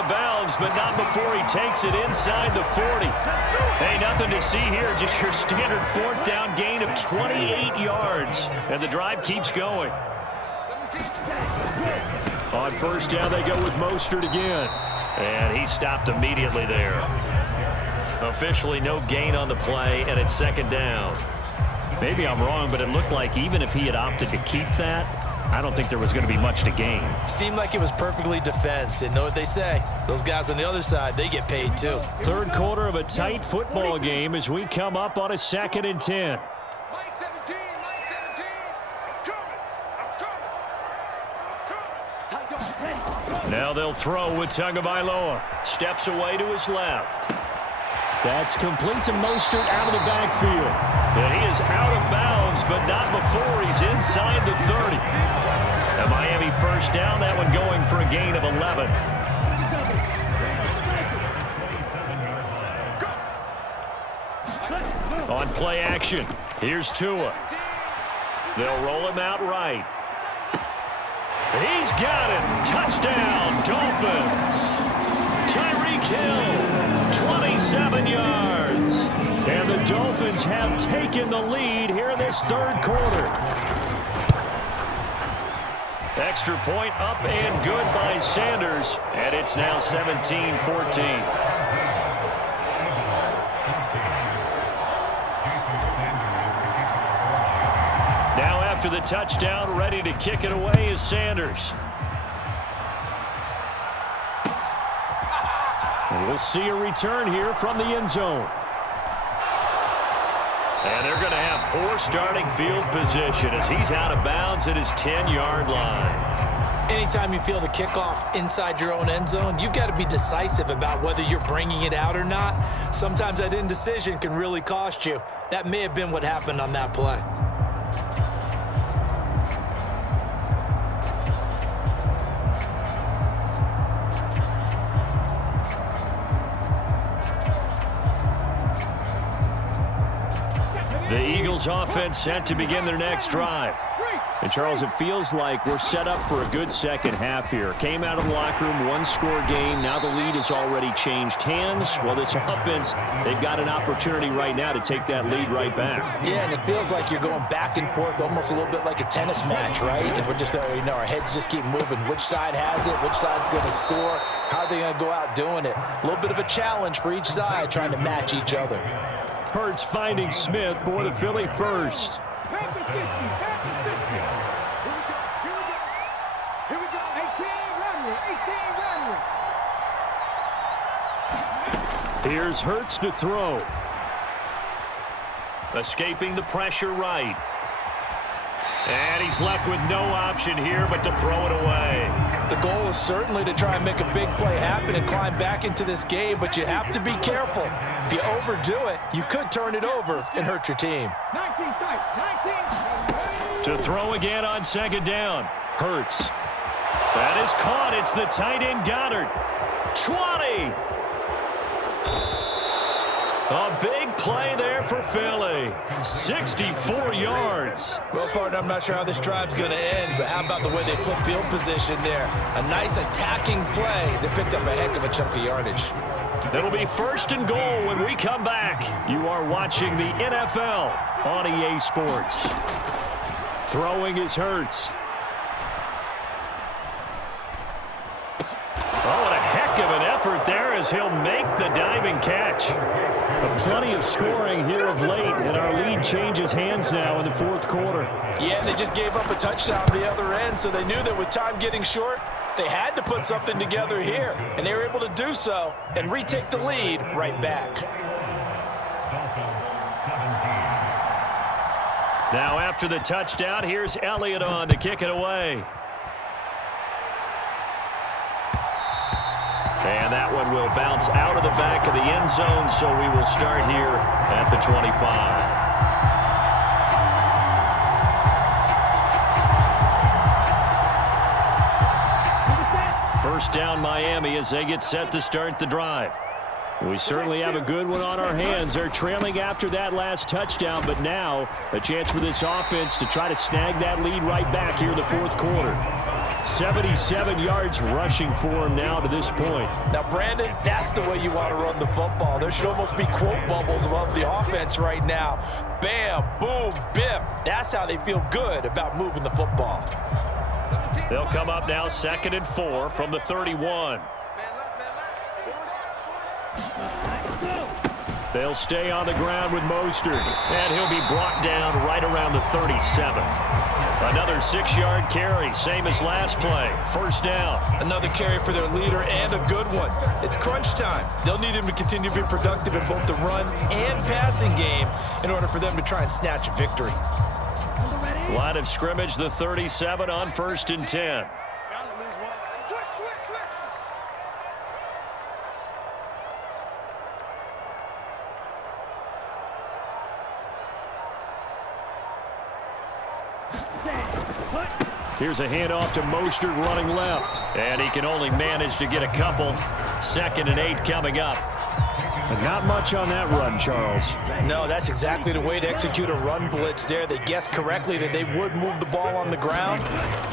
of bounds, but not before he takes it inside the 40. Hey, nothing to see here, just your standard fourth down gain of 28 yards. And the drive keeps going. On first down, they go with Mostert again. And he stopped immediately there. Officially no gain on the play, and it's second down. Maybe I'm wrong, but it looked like even if he had opted to keep that, I don't think there was going to be much to gain. Seemed like it was perfectly defense. And know what they say? Those guys on the other side, they get paid too. Third quarter of a tight football game as we come up on a 2nd and 10. Now they'll throw with Tagovailoa. Steps away to his left. That's complete to Mostert out of the backfield. And he is out of bounds, but not before he's inside the 30. A Miami first down, that one going for a gain of 11. On play action, here's Tua. They'll roll him out right. He's got it. Touchdown, Dolphins. Tyreek Hill, 27 yards. And the Dolphins have taken the lead here in this third quarter. Extra point up and good by Sanders. And it's now 17-14. After the touchdown, ready to kick it away is Sanders. And we'll see a return here from the end zone. And they're going to have poor starting field position as he's out of bounds at his 10-yard line. Anytime you feel the kickoff inside your own end zone, you've got to be decisive about whether you're bringing it out or not. Sometimes that indecision can really cost you. That may have been what happened on that play. The Eagles offense set to begin their next drive. And Charles, it feels like we're set up for a good second half here. Came out of the locker room, one-score game. Now the lead has already changed hands. Well, this offense, they've got an opportunity right now to take that lead right back. Yeah, and it feels like you're going back and forth, almost a little bit like a tennis match, right? And we're just, our heads just keep moving. Which side has it? Which side's going to score? How are they going to go out doing it? A little bit of a challenge for each side, trying to match each other. Hurts finding Smith for the Philly first. Here's Hurts to throw. Escaping the pressure right. And he's left with no option here but to throw it away. The goal is certainly to try and make a big play happen and climb back into this game, but you have to be careful. If you overdo it, you could turn it over and hurt your team. 19. To throw again on second down. Hurts. That is caught. It's the tight end Goddard. 20. A big play there for Philly. 64 yards. Well, partner, I'm not sure how this drive's going to end, but how about the way they flip field position there? A nice attacking play. They picked up a heck of a chunk of yardage. It'll be first and goal when we come back. You are watching the NFL on EA Sports. Throwing is Hurts. Oh, and a heck of an effort there as he'll make the diving catch. Plenty of scoring here of late, and our lead changes hands now in the fourth quarter. Yeah, they just gave up a touchdown on the other end, so they knew that with time getting short, they had to put something together here, and they were able to do so and retake the lead right back. Now after the touchdown, here's Elliott on to kick it away. And that one will bounce out of the back of the end zone, so we will start here at the 25. First down Miami as they get set to start the drive. We certainly have a good one on our hands. They're trailing after that last touchdown, but now a chance for this offense to try to snag that lead right back here in the fourth quarter. 77 yards rushing for him now to this point. Now, Brandon, that's the way you want to run the football. There should almost be quote bubbles above the offense right now. Bam, boom, biff. That's how they feel good about moving the football. They'll come up now 2nd and 4 from the 31. They'll stay on the ground with Mostert, and he'll be brought down right around the 37. Another 6-yard carry, same as last play. First down. Another carry for their leader, and a good one. It's crunch time. They'll need him to continue to be productive in both the run and passing game in order for them to try and snatch a victory. Line of scrimmage, the 37 on 1st and 10. Here's a handoff to Mostert running left. And he can only manage to get a couple. 2nd and 8 coming up. And not much on that run, Charles. No, that's exactly the way to execute a run blitz there. They guessed correctly that they would move the ball on the ground,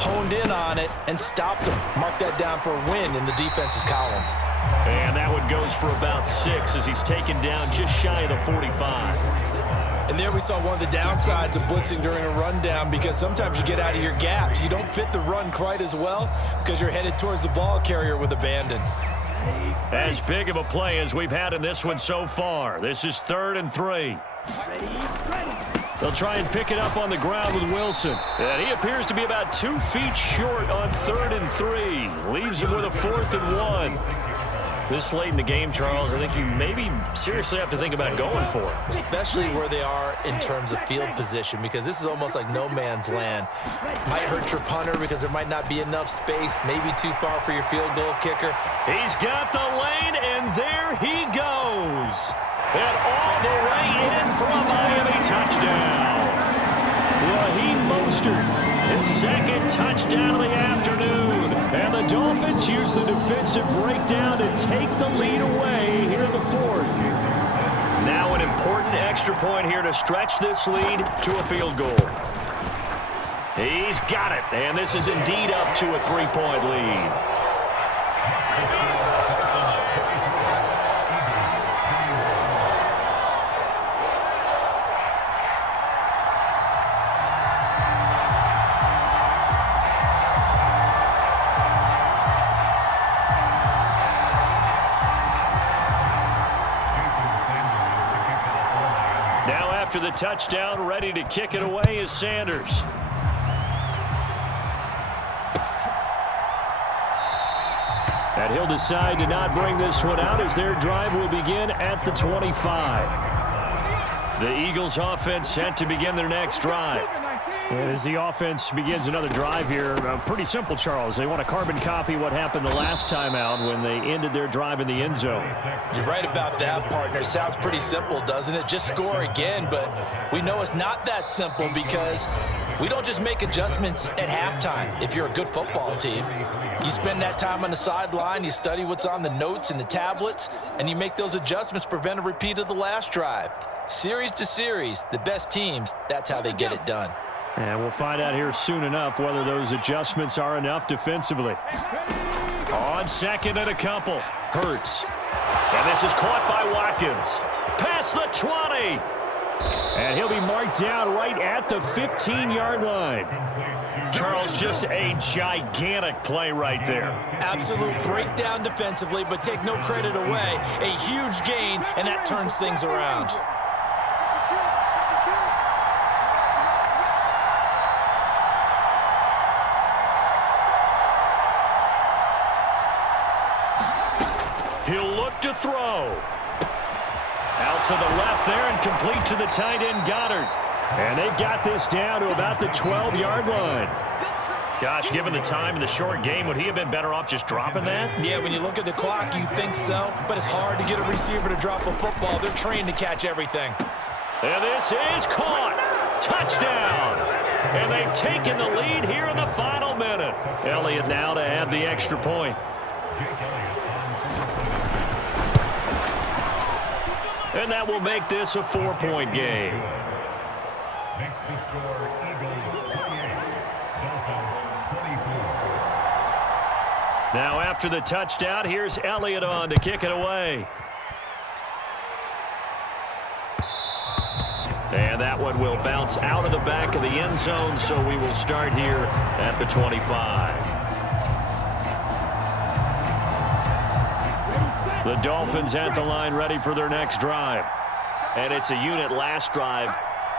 honed in on it, and stopped them. Mark that down for a win in the defense's column. And that one goes for about 6 as he's taken down just shy of the 45. And there we saw one of the downsides of blitzing during a rundown, because sometimes you get out of your gaps. You don't fit the run quite as well because you're headed towards the ball carrier with abandon. As big of a play as we've had in this one so far. This is 3rd and 3. They'll try and pick it up on the ground with Wilson. And he appears to be about 2 feet short on 3rd and 3. Leaves him with a 4th and 1. This late in the game, Charles, I think you maybe seriously have to think about going for it. Especially where they are in terms of field position, because this is almost like no man's land. Might hurt your punter because there might not be enough space, maybe too far for your field goal kicker. He's got the lane, and there he goes. And all the way in for a Miami touchdown. Raheem Mostert, his 2nd touchdown of the afternoon. And the Dolphins use the defensive breakdown to take the lead away here in the 4th. Now an important extra point here to stretch this lead to a field goal. He's got it, and this is indeed up to a 3-point lead. After the touchdown, ready to kick it away is Sanders. And he'll decide to not bring this one out as their drive will begin at the 25. The Eagles offense set to begin their next drive. And as the offense begins another drive here, pretty simple, Charles. They want to carbon copy what happened the last time out when they ended their drive in the end zone. You're right about that, partner. Sounds pretty simple, doesn't it? Just score again, but we know it's not that simple because we don't just make adjustments at halftime if you're a good football team. You spend that time on the sideline, you study what's on the notes and the tablets, and you make those adjustments to prevent a repeat of the last drive. Series to series, the best teams, that's how they get it done. And we'll find out here soon enough whether those adjustments are enough defensively. On 2nd and a couple. Hurts. And this is caught by Watkins. Past the 20. And he'll be marked down right at the 15-yard line. Charles, just a gigantic play right there. Absolute breakdown defensively, but take no credit away. A huge gain, and that turns things around. He'll look to throw. Out to the left there and complete to the tight end, Goddard. And they've got this down to about the 12-yard line. Gosh, given the time in the short game, would he have been better off just dropping that? Yeah, when you look at the clock, you think so. But it's hard to get a receiver to drop a football. They're trained to catch everything. And this is caught. Touchdown. And they've taken the lead here in the final minute. Elliott now to add the extra point. And that will make this a 4-point game. Next to score, Eagles 28, Dolphins 24. Now after the touchdown, here's Elliott on to kick it away. And that one will bounce out of the back of the end zone, so we will start here at the 25. The Dolphins at the line ready for their next drive. And it's a unit last drive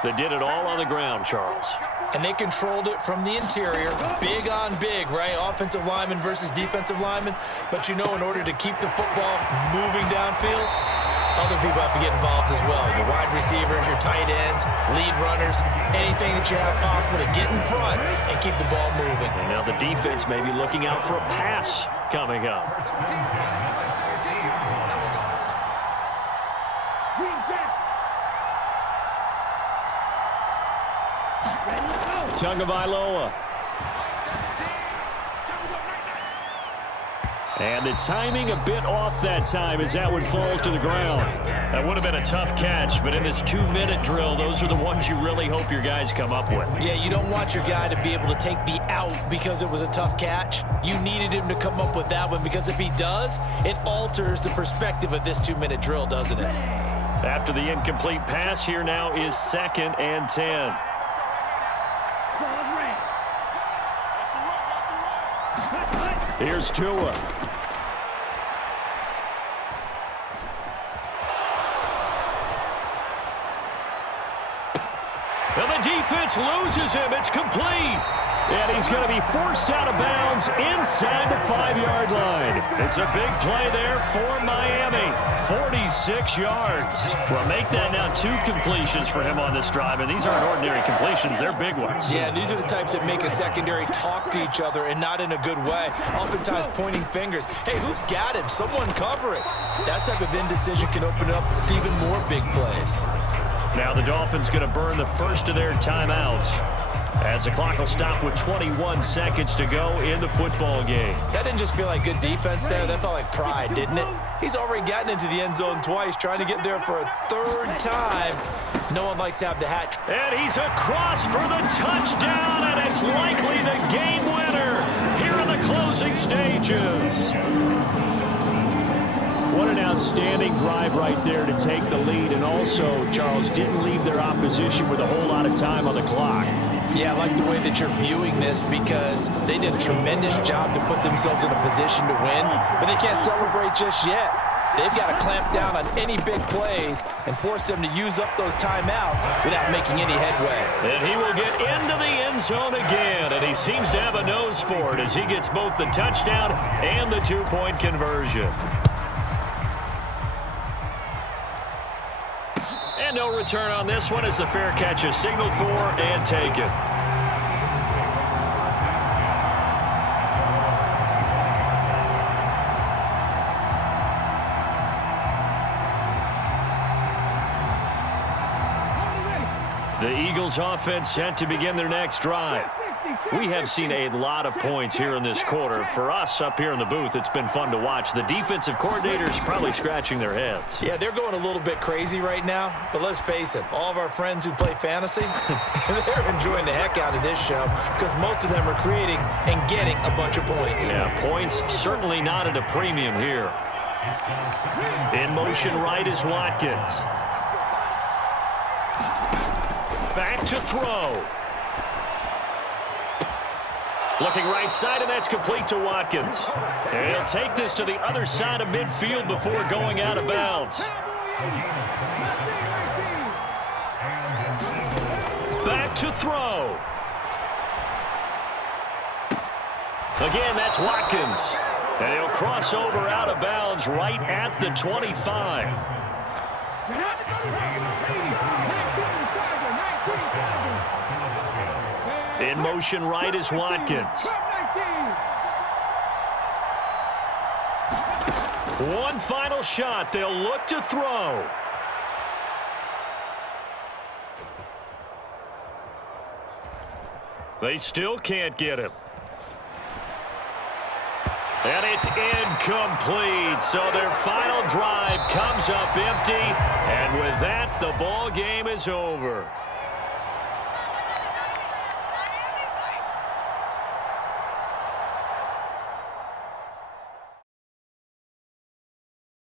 that did it all on the ground, Charles. And they controlled it from the interior, big on big, right? Offensive lineman versus defensive lineman. But you know, in order to keep the football moving downfield, other people have to get involved as well. Your wide receivers, your tight ends, lead runners, anything that you have possible to get in front and keep the ball moving. And now the defense may be looking out for a pass coming up. Tagovailoa. And the timing a bit off that time as that one falls to the ground. That would have been a tough catch, but in this 2-minute drill, those are the ones you really hope your guys come up with. Yeah, you don't want your guy to be able to take the out because it was a tough catch. You needed him to come up with that one because if he does, it alters the perspective of this 2-minute drill, doesn't it? After the incomplete pass, here now is 2nd and 10. Here's Tua. And the defense loses him. It's complete. And he's going to be forced out of bounds inside the 5-yard line. It's a big play there for Miami. 46 yards. Well, make that now 2 completions for him on this drive. And these aren't ordinary completions. They're big ones. Yeah, these are the types that make a secondary talk to each other and not in a good way. Oftentimes pointing fingers. Hey, who's got him? Someone cover it. That type of indecision can open up to even more big plays. Now the Dolphins going to burn the first of their timeouts as the clock will stop with 21 seconds to go in the football game. That didn't just feel like good defense there. That felt like pride, didn't it? He's already gotten into the end zone twice, trying to get there for a 3rd time. No one likes to have the hat. And he's across for the touchdown, and it's likely the game winner here in the closing stages. What an outstanding drive right there to take the lead, and also, Charles, didn't leave their opposition with a whole lot of time on the clock. Yeah, I like the way that you're viewing this because they did a tremendous job to put themselves in a position to win, but they can't celebrate just yet. They've got to clamp down on any big plays and force them to use up those timeouts without making any headway. And he will get into the end zone again, and he seems to have a nose for it as he gets both the touchdown and the 2-point conversion. And no return on this one as the fair catch is signaled for and taken. The Eagles offense set to begin their next drive. We have seen a lot of points here in this quarter. For us up here in the booth, it's been fun to watch. The defensive coordinators probably scratching their heads. Yeah, they're going a little bit crazy right now, but let's face it, all of our friends who play fantasy, they're enjoying the heck out of this show because most of them are creating and getting a bunch of points. Yeah, points certainly not at a premium here. In motion right is Watkins. Back to throw. Looking right side, and that's complete to Watkins. And he'll take this to the other side of midfield before going out of bounds. Back to throw. Again, that's Watkins. And he'll cross over out of bounds right at the 25. In motion right is Watkins. One final shot. They'll look to throw. They still can't get him. And it's incomplete. So their final drive comes up empty. And with that, the ball game is over.